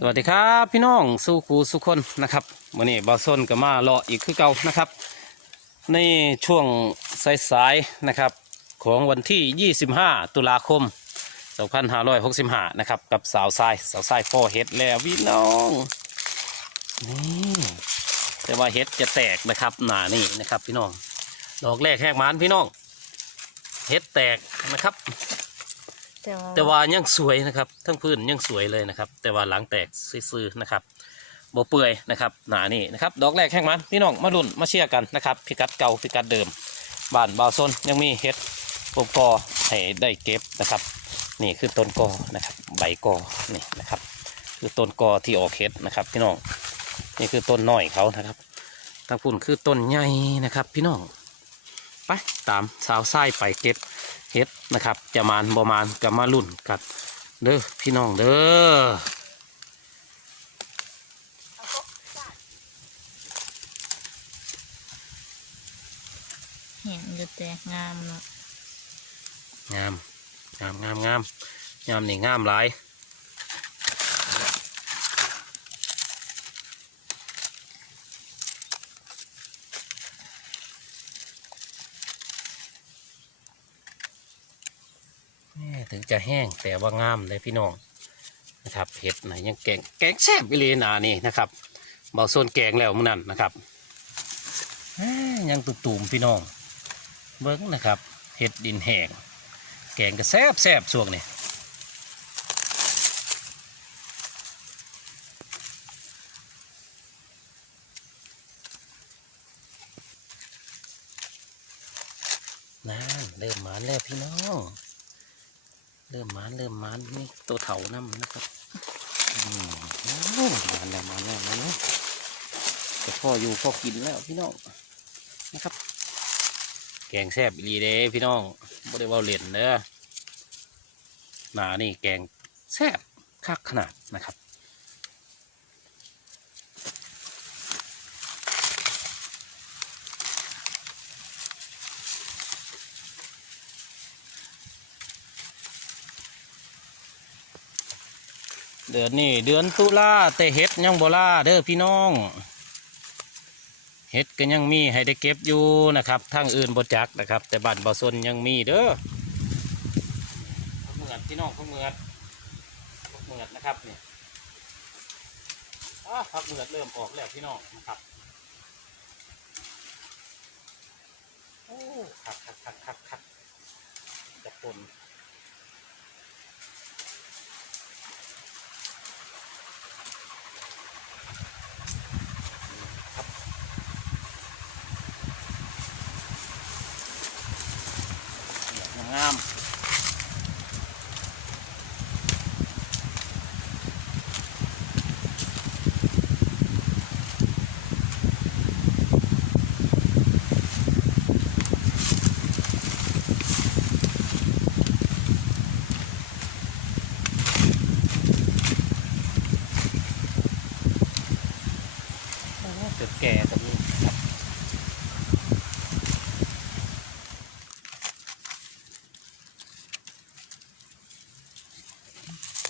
สวัสดีครับพี่น้องสู้ครูสุกคนนะครับวันนี้บาส้นก็มาเลาะอีกคือเก่านะครับ ในช่วงสายๆนะครับของวันที่ 25 ตุลาคม 2565 นะครับ กับสาวทรายสาวทรายพ่อเฮ็ดแล้วพี่น้องนี่แต่ว่าเฮ็ดจะแตกนะครับหนานี่นะครับพี่น้องดอกแรกแหกมานพี่น้องเฮ็ดแตกนะครับ แต่ว่ายังสวยนะครับ ทั้งพื้นยังสวยเลยนะครับ แต่ว่าหลังแตกซื่อๆนะครับโบเปื่อยนะครับหนานี่นะครับ ดอกแรกแข่งมันพี่น้องมาลุ่นมาเชียร์กันนะครับ พิกัดเก่าพิกัดเดิมบ้านบาวซนยังมีเห็ดปมกอให้ได้เก็บนะครับ นี่คือต้นกอนะครับ ใบกอนี่นะครับ คือต้นกอที่ออกเห็ดนะครับ พี่น้องนี่คือต้นน้อยเขานะครับทางพุ่นคือต้นใหญ่นะครับ พี่น้องไปตามสาวไส้ไปเก็บ เฮ็ดนะครับ จะมานบมานกับมาลุ่นกันเด้อพี่น้องเด้อเห็นอยู่แต่งามเนาะงามงามงามงามงามนี่งามหลาย ถึงจะแห้งแต่ว่างามเลยพี่น้องนะครับเห็ดไหนะยังแกงแกงแซ่บไปเลยนะนี่นะครับเบาโซนแกงแล้วมื้อนั้นนะครับยังตุ่มๆพี่น้องเบิ้งนะครับเห็ดดินแห้งแกงก็แซ่บแซ่บส่วงนี่นั่นเริ่มหมานแล้วพี่น้อง เริ่มมานเริ่มมานนี่ตัวเถาน้ำนะครับอืมมานแล้วมานแล้วมานแล้วแต่พ่ออยู่พ่อกินแล้วพี่น้องนะครับ แกงแซ่บอีหลีเด้พี่น้องบ่ได้เว่าเล่นเด้อหนานี่แกงแซ่บคักขนาดนะครับ เดือนนี้เดือนตุลาแต่เฮ็ดยังบลาเด้อพี่น้องเฮ็ดก็ยังมีให้ได้เก็บอยู่นะครับทางอื่นบ่จักนะครับ แต่บ้านบ่ซนยังมีเด้อพักเหมือดพี่น้องพักเหมือดพักเหมือดนะครับเนี่อ้าพักเหมือดเริ่มออกแล้วพี่น้องนะครับโอ้คักคักคักคักคักจะปนงามโอ้เกิดแก่ตรงนี้ครับ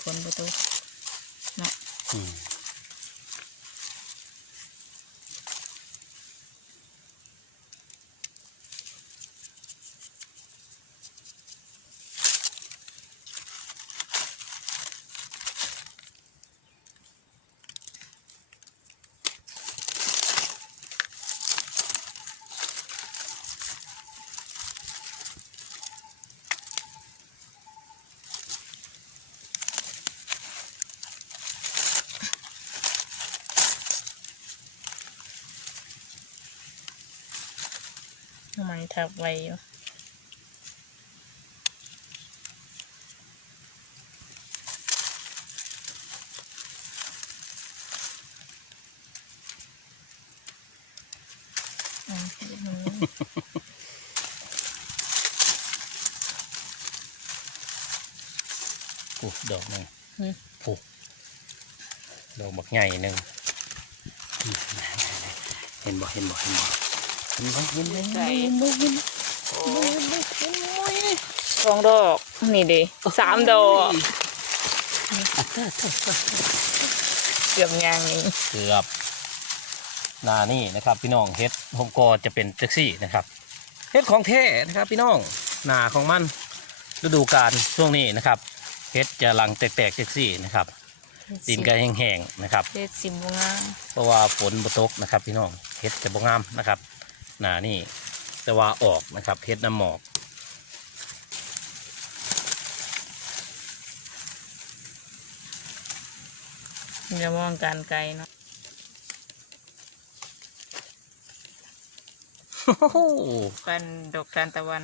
คนประตูเนาะ อืมทำไมทับไว้อยู่อืมเดี๋ยวมัน ผูกดอกหนึ่ง อืม ผูกดอกบักใหญ่หนึ่งอืมเห็นบ่เห็นบ่ เห็นบ่เห็นบ่เห็นบ่ใส่เห็นบ่เห็นบ่โอ้สองดอกนี่ดิสามดอกอะเถอะเถอะเถอะเกือบยางนี้เกือบหนานี่นะครับ พี่น้องเฮ็ดผมก็จะเป็นแท็กซี่นะครับเฮ็ดของแท้นะครับ พี่น้องหนาของมันฤดูกาลช่วงนี้นะครับเฮ็ดจะหลังแตกๆแท็กซี่นะครับดินก็แห้งๆนะครับเฮ็ดสิบงามเพราะว่าฝนบ่ตกนะครับ พี่น้องเฮ็ดจะบ่งามนะครับ หนานี่แต่ว่าออกนะครับเฮ็ดน้ำหมอกอย่ามองการไกลเนาะโอ้โหกันดอกทานตะวัน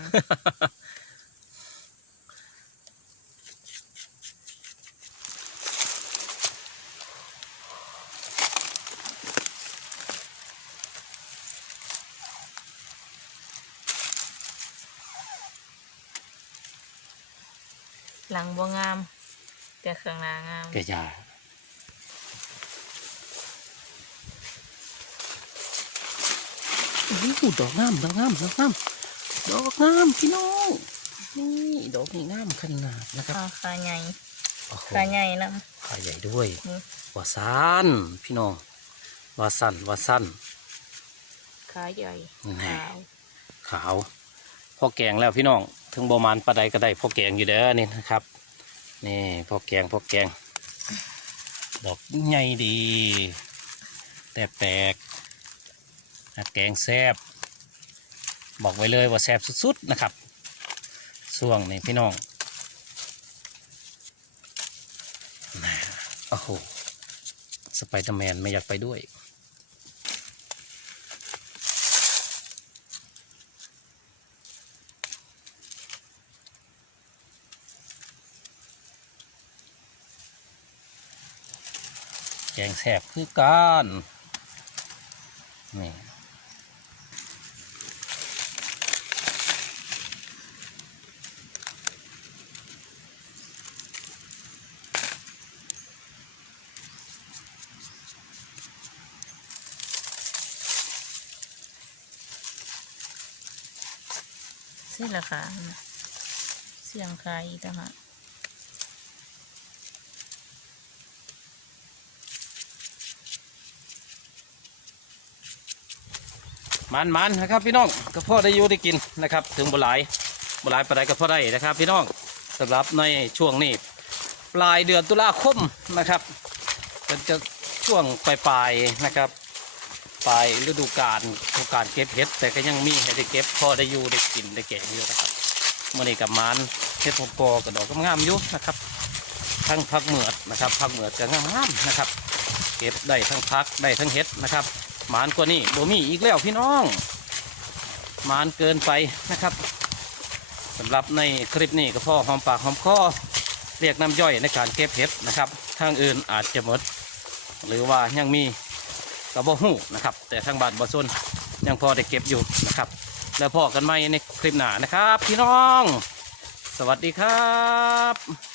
หลังบ่งาม แต่ข้างหน้างามกระยาโอ้โหดอกงามดอกงามดอกงามดอกงามพี่น้องนี่ดอกนี่งามขนาดนะครับขาขาใหญ่โอ้โหขาใหญ่นะขาใหญ่ด้วยนี่วาซันพี่น้องวาสันวาสันขาใหญ่แน่ขาวขาวพอแกงแล้วพี่น้อง ถึงประมาณปลาใดก็ได้พอแกงอยู่เด้อนี่นะครับ นี่พอแกงพอแกง ดอกใหญ่ดี แต่แปลกแกงแซบบอกไว้เลยว่าแซบสุดๆนะครับช่วงนี้พี่น้องนะโอ้โหสไปเดอร์แมนไม่อยากไปด้วย แกงแสบคือกันนี่เส้นราคาเสียงขายอีกต่างหาก มันมันๆนะครับพี่น้องก็พอได้อยู่ได้กินนะครับ ถึงบหลายบหลายปานใดก็พอได้นะครับ พี่น้องสำหรับในช่วงนี้ ปลายเดือนตุลาคมนะครับก็จะช่วงปลายปลายนะครับ ปลายฤดูกาลของการเก็บเห็ดแต่ก็ยังมีให้ได้เก็บพอได้อยู่ได้กินได้แกงอยู่นะครับมื่อนี้กับมันเห็ดพบกอกับดอกงามอยู่นะครับทั้งพักเหมือดนะครับพักเหมือดก็งามๆนะครับ เก็บได้ทั้งพักได้ทั้งเห็ดนะครับ หมานกว่านี้บ่มีอีกแล้วพี่น้องหมานเกินไปนะครับสำหรับในคลิปนี้ก็พ่อหอมปากหอมคอเรียกน้ำย่อยในการเก็บเห็ดนะครับทางอื่นอาจจะหมด หรือว่ายังมีกระบอกหูนะครับ แต่ทางบ้านบ่ซนยังพอได้เก็บอยู่นะครับ แล้วพอกันไหมในคลิปหน้านะครับ พี่น้อง สวัสดีครับ